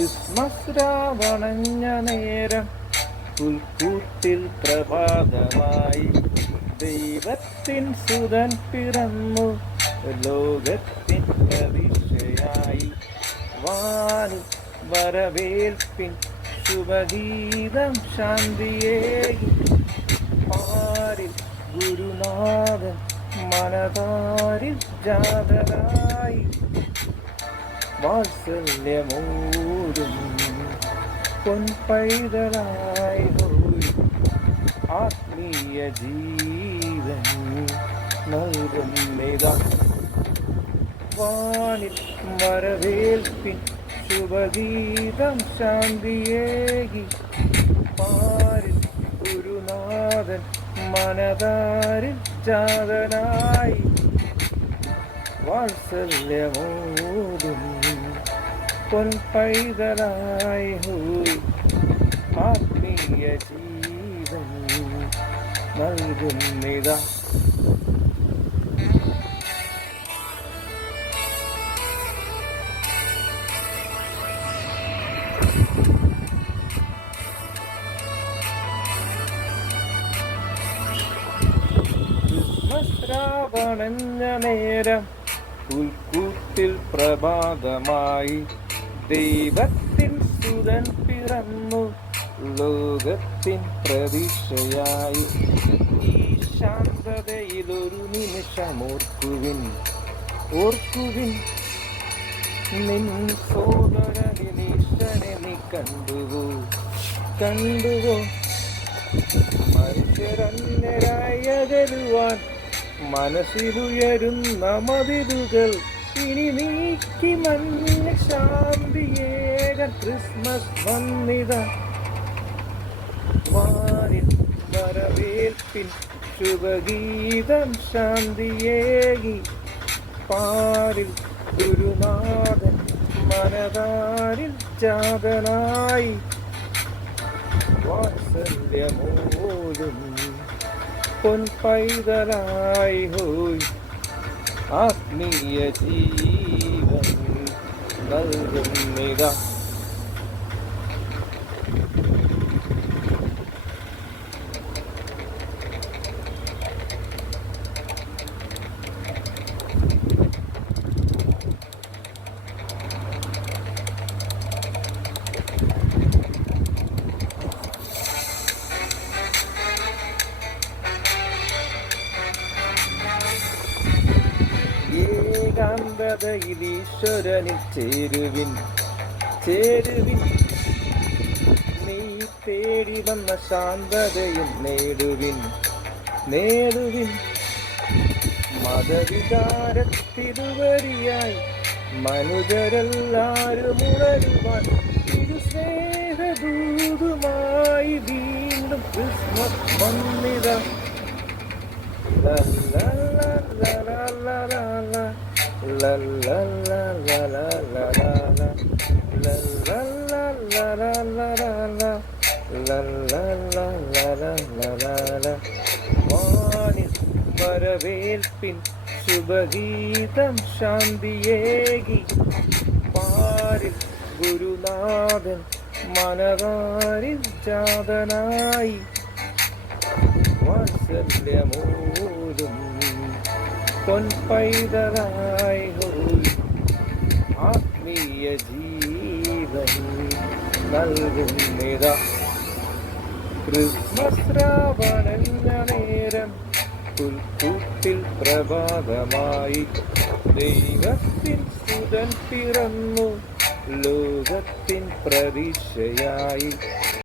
Christmas രാവണഞ്ഞ നേരം പുൽക്കൂട്ടിൽ പ്രഭാതമായി ദൈവത്തിൻ സുതൻ പിറന്നു ലോകത്തിൻ പ്രതീക്ഷയായി വാനിൽ വരവേൽപ്പിൻ ശുഭഗീതം ശാന്തിയേകി പാരിൽ ഗുരുനാഥൻ മനതാരിൽ ജാതരായി വാത്സല്യമൂരും പൊൻപൈതലായി പോയി ആത്മീയ ജീവൻ നൽകുന്നിതാ വാനിൽ വരവേൽപ്പിൻ ശുഭഗീതം ശാന്തിയേകി പാരിൽ ഗുരുനാഥൻ മനതാരിൽ ജാതനായി വാത്സല്യമോടും പൊൻപൈതലായി പോയി ആത്മീയ ജീവൻ നൽകുന്നിതാ രാവണഞ്ഞ നേരം പുൽക്കൂട്ടിൽ പ്രഭാതമായി ദൈവത്തിൻ സുതൻ പിറന്നു ലോകത്തിൻ പ്രതീക്ഷയായി ഈ ശാന്തതയിലൊരു നിമിഷമോർക്കുവിൻ നിൻ സോദരനീശ്വരനെ നീ കണ്ടുവോ മനുഷ്യരന്യരായകരുവാൻ മനസ്സിലുയരുന്ന മതിലുകൾ ഇനി നീക്കി മഞ്ഞ ശാന്തിയേക ക്രിസ്മസ് വന്നിത വാനിൽ വരവേൽപ്പിൻ ശുഭഗീതം ശാന്തിയേകി പാരിൽ ഗുരുനാഥൻ മനതാരിൽ ജാതനായി വാത്സല്യമോലും പൊൻപൈതലായി ഹോയ് ആത്മീയ ജീവൻ നൽകുന്നിതാ ഏകാന്തതയിൽ ഈശ്വരനിൽ ചേരുവിൻ നീ തേടി വന്ന ശാന്തതയും നേടുവിൻ മതവികാരത്തിലുപരിയായി മനുജരെല്ലാരും ഉണരുവാൻ ഒരു സ്നേഹദൂതുമായി വീണ്ടും ക്രിസ്മസ് വന്നിത വാനിൽ വരവേൽപ്പിൻ ശുഭഗീതം ശാന്തിയേകി പാരിൽ ഗുരുനാഥൻ മനതാരിൽ ജാതനായി വാത്സല്യമൂലും പൊൻപൈതലായി ഹോയ് ആത്മീയ ജീവൻ നൽകുന്നിതാ ക്രിസ്മസ് രാവണഞ്ഞ നേരം പുൽക്കൂട്ടിൽ പ്രഭാതമായി ദൈവത്തിൻ സുതൻ പിറന്നു ലോകത്തിൻ പ്രതീക്ഷയായി